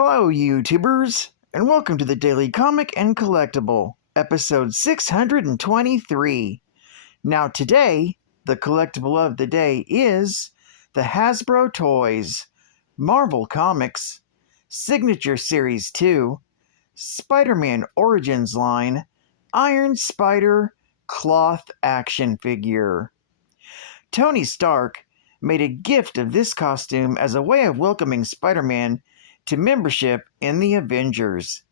Hello, YouTubers, and welcome to the Daily Comic and Collectible, episode 623. Now today, the collectible of the day is the Hasbro Toys, Marvel Comics, Signature Series 2, Spider-Man Origins line, Iron Spider cloth action figure. Tony Stark made a gift of this costume as a way of welcoming Spider-Man to membership in the Avengers.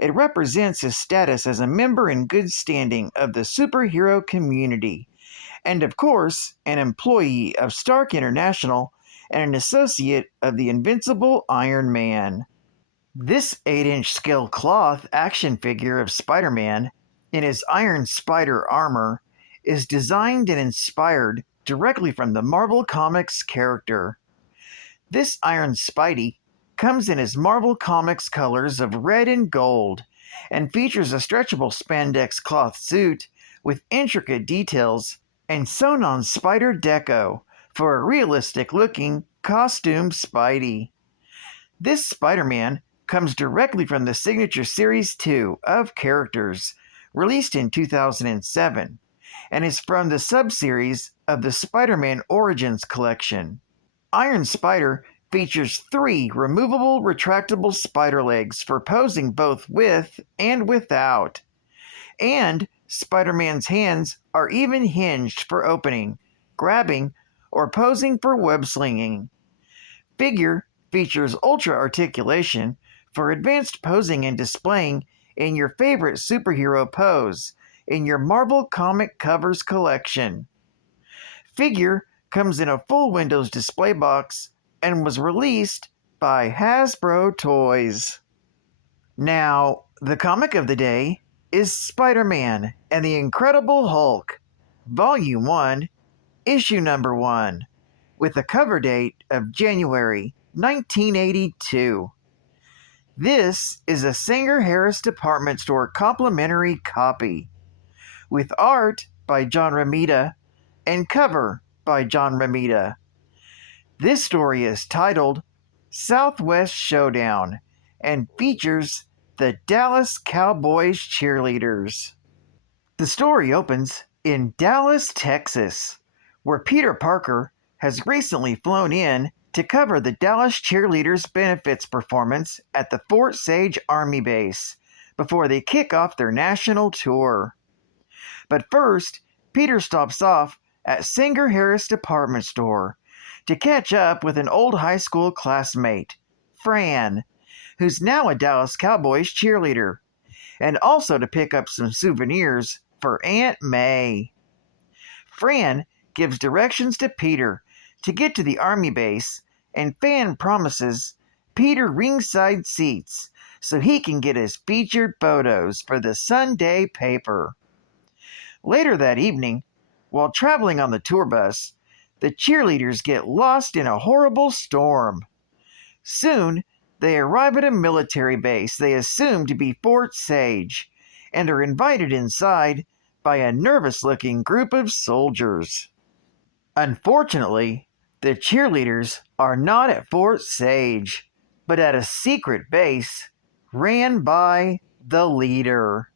It represents his status as a member in good standing of the superhero community, and of course, an employee of Stark International and an associate of the Invincible Iron Man. This 8-inch scale cloth action figure of Spider-Man in his Iron Spider armor is designed and inspired directly from the Marvel Comics character. This Iron Spidey comes in his Marvel Comics colors of red and gold and features a stretchable spandex cloth suit with intricate details and sewn-on spider deco for a realistic-looking costume Spidey. This Spider-Man comes directly from the Signature Series 2 of characters released in 2007 and is from the sub-series of the Spider-Man Origins collection. Iron Spider features 3 removable retractable spider legs for posing both with and without. And Spider-Man's hands are even hinged for opening, grabbing, or posing for web slinging. Figure features ultra articulation for advanced posing and displaying in your favorite superhero pose in your Marvel comic covers collection. Figure comes in a full Windows display box and was released by Hasbro Toys. Now, the comic of the day is Spider-Man and the Incredible Hulk, Volume 1, Issue Number 1, with a cover date of January 1982. This is a Singer-Harris department store complimentary copy, with art by John Romita and cover by John Romita. This story is titled Southwest Showdown and features the Dallas Cowboys cheerleaders. The story opens in Dallas, Texas, where Peter Parker has recently flown in to cover the Dallas cheerleaders' benefits performance at the Fort Sage Army Base before they kick off their national tour. But first, Peter stops off at Singer-Harris department store to catch up with an old high school classmate, Fran, who's now a Dallas Cowboys cheerleader, and also to pick up some souvenirs for Aunt May. Fran gives directions to Peter to get to the army base, and Fran promises Peter ringside seats so he can get his featured photos for the Sunday paper. Later that evening, while traveling on the tour bus, the cheerleaders get lost in a horrible storm. Soon, they arrive at a military base they assume to be Fort Sage, and are invited inside by a nervous-looking group of soldiers. Unfortunately, the cheerleaders are not at Fort Sage, but at a secret base ran by the leader.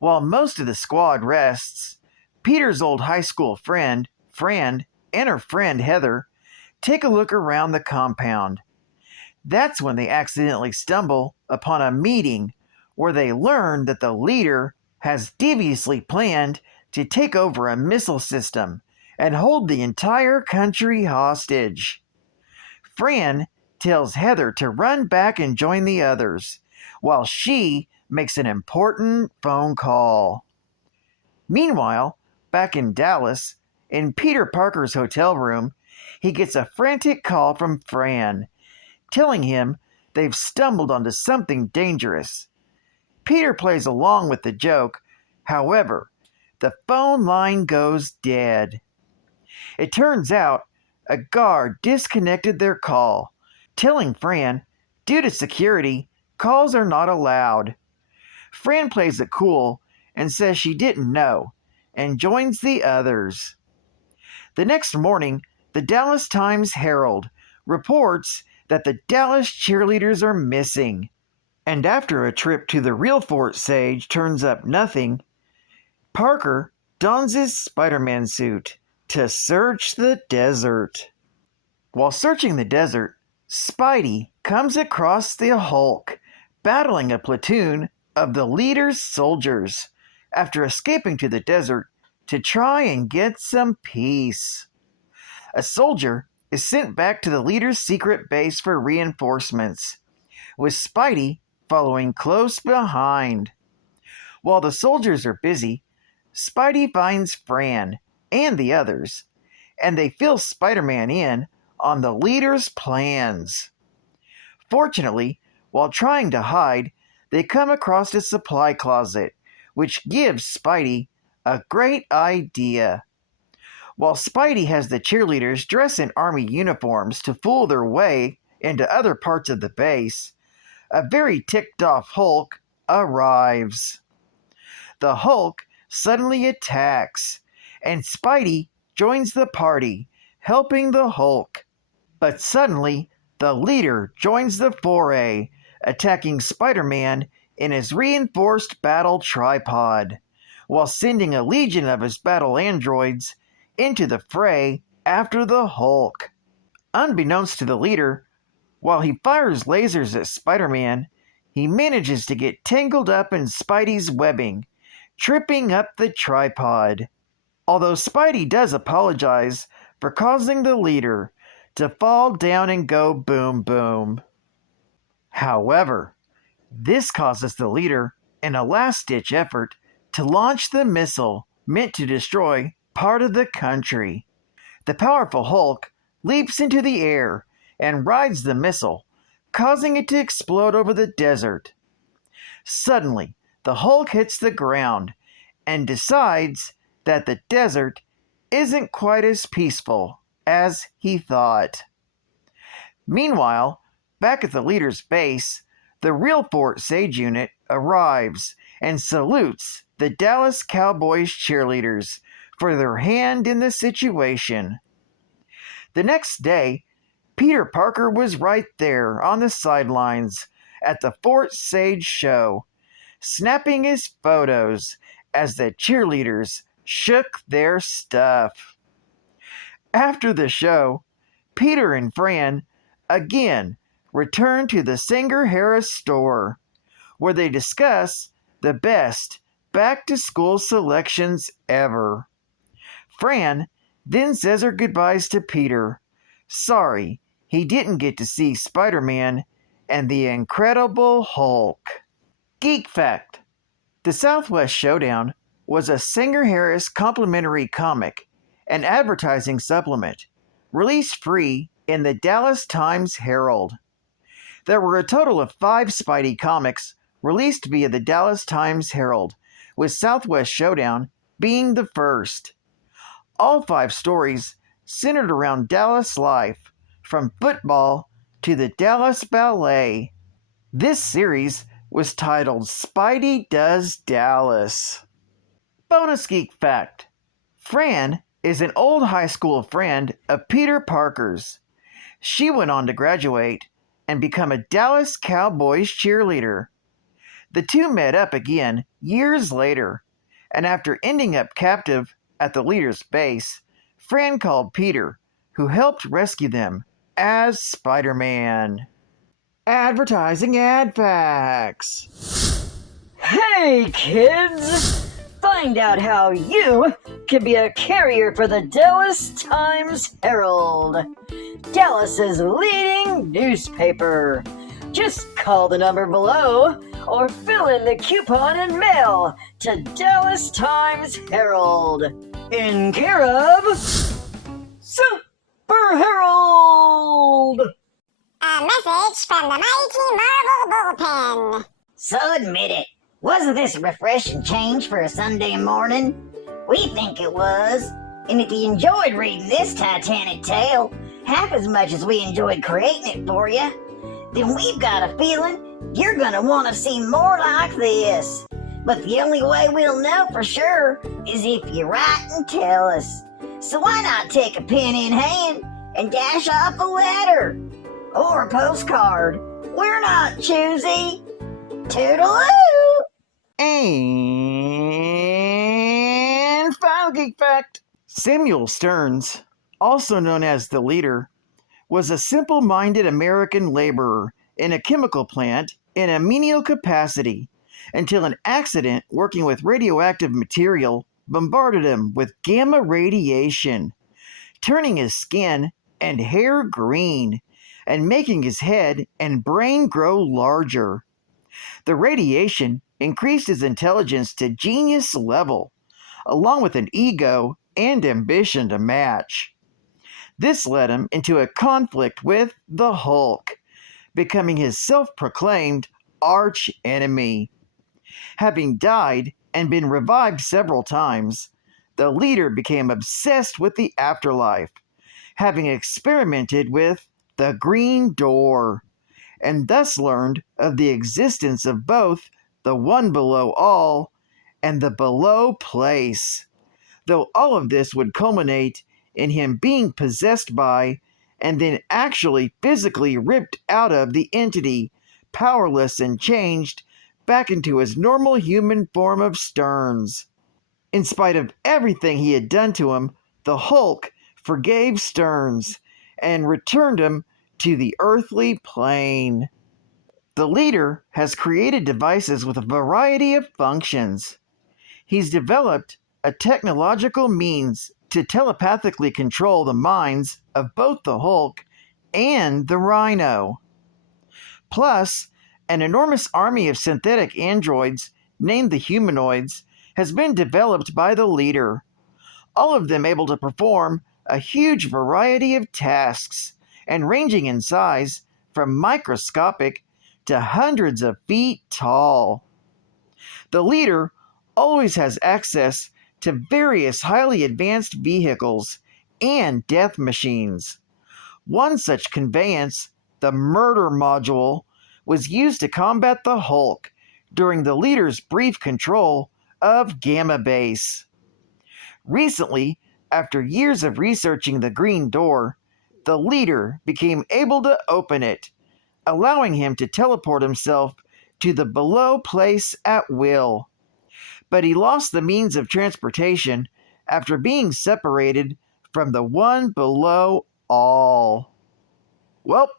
While most of the squad rests, Peter's old high school friend, Fran, and her friend Heather take a look around the compound. That's when they accidentally stumble upon a meeting where they learn that the leader has deviously planned to take over a missile system and hold the entire country hostage. Fran tells Heather to run back and join the others, while she makes an important phone call. Meanwhile, back in Dallas, in Peter Parker's hotel room, he gets a frantic call from Fran, telling him they've stumbled onto something dangerous. Peter plays along with the joke. However, the phone line goes dead. It turns out a guard disconnected their call, telling Fran, due to security, calls are not allowed. Fran plays it cool and says she didn't know, and joins the others. The next morning, the Dallas Times-Herald reports that the Dallas cheerleaders are missing. And after a trip to the real Fort Sage turns up nothing, Parker dons his Spider-Man suit to search the desert. While searching the desert, Spidey comes across the Hulk, battling a platoon of the leader's soldiers after escaping to the desert to try and get some peace. A soldier is sent back to the leader's secret base for reinforcements, with Spidey following close behind. While the soldiers are busy, Spidey finds Fran and the others, and they fill Spider-Man in on the leader's plans. Fortunately, while trying to hide, they come across a supply closet, which gives Spidey a great idea. While Spidey has the cheerleaders dress in army uniforms to fool their way into other parts of the base, a very ticked-off Hulk arrives. The Hulk suddenly attacks, and Spidey joins the party, helping the Hulk. But suddenly, the leader joins the foray, attacking Spider-Man in his reinforced battle tripod, while sending a legion of his battle androids into the fray after the Hulk. Unbeknownst to the leader, while he fires lasers at Spider-Man, he manages to get tangled up in Spidey's webbing, tripping up the tripod. Although Spidey does apologize for causing the leader to fall down and go boom boom. However, this causes the leader, in a last-ditch effort, to launch the missile meant to destroy part of the country. The powerful Hulk leaps into the air and rides the missile, causing it to explode over the desert. Suddenly, the Hulk hits the ground and decides that the desert isn't quite as peaceful as he thought. Meanwhile, back at the leader's base, the real Fort Sage unit arrives and salutes the Dallas Cowboys cheerleaders for their hand in the situation. The next day, Peter Parker was right there on the sidelines at the Fort Sage show, snapping his photos as the cheerleaders shook their stuff. After the show, Peter and Fran again return to the Sanger-Harris store, where they discuss the best back-to-school selections ever. Fran then says her goodbyes to Peter, sorry he didn't get to see Spider-Man and the Incredible Hulk. Geek Fact: The Southwest Showdown was a Sanger-Harris complimentary comic and advertising supplement, released free in the Dallas Times Herald. There were a total of 5 Spidey comics released via the Dallas Times Herald, with Southwest Showdown being the first. All 5 stories centered around Dallas life, from football to the Dallas Ballet. This series was titled Spidey Does Dallas. Bonus Geek Fact: Fran is an old high school friend of Peter Parker's. She went on to graduate and become a Dallas Cowboys cheerleader. The two met up again years later, and after ending up captive at the leader's base, Fran called Peter, who helped rescue them, as Spider-Man. Advertising ad facts. Hey kids! Find out how you can be a carrier for the Dallas Times Herald, Dallas's leading newspaper. Just call the number below or fill in the coupon and mail to Dallas Times Herald, in care of Super Herald! A message from the mighty Marvel Bullpen. So admit it, wasn't this a refreshing change for a Sunday morning? We think it was. And if you enjoyed reading this Titanic tale half as much as we enjoyed creating it for you, then we've got a feeling you're gonna want to see more like this. But the only way we'll know for sure is if you write and tell us. So why not take a pen in hand and dash off a letter? or a postcard. We're not choosy. Toodaloo! And final geek fact. Samuel Stearns, also known as the Leader, was a simple-minded American laborer in a chemical plant in a menial capacity until an accident working with radioactive material bombarded him with gamma radiation, turning his skin and hair green and making his head and brain grow larger. The radiation increased his intelligence to genius level, along with an ego and ambition to match. This led him into a conflict with the Hulk, becoming his self-proclaimed arch enemy. Having died and been revived several times, the Leader became obsessed with the afterlife, having experimented with the Green Door, and thus learned of the existence of both the One Below All and the Below Place, though all of this would culminate in him being possessed by and then actually physically ripped out of the entity, powerless and changed back into his normal human form of Stearns. In spite of everything he had done to him, the Hulk forgave Stearns and returned him to the earthly plane. The Leader has created devices with a variety of functions. He's developed a technological means to telepathically control the minds of both the Hulk and the Rhino. Plus, an enormous army of synthetic androids, named the humanoids, has been developed by the Leader, all of them able to perform a huge variety of tasks and ranging in size from microscopic to hundreds of feet tall. The Leader always has access to various highly advanced vehicles and death machines. One such conveyance, the Murder Module, was used to combat the Hulk during the Leader's brief control of Gamma Base. Recently, after years of researching the Green Door, the Leader became able to open it, allowing him to teleport himself to the Below Place at will. But he lost the means of transportation after being separated from the One Below All. Well,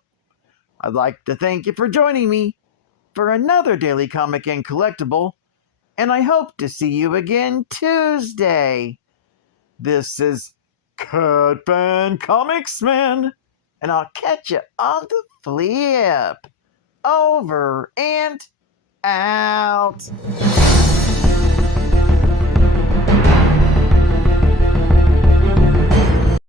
I'd like to thank you for joining me for another Daily Comic and Collectible, and I hope to see you again Tuesday. This is Cut Fan Comics Man, and I'll catch you on the flip. Over and out.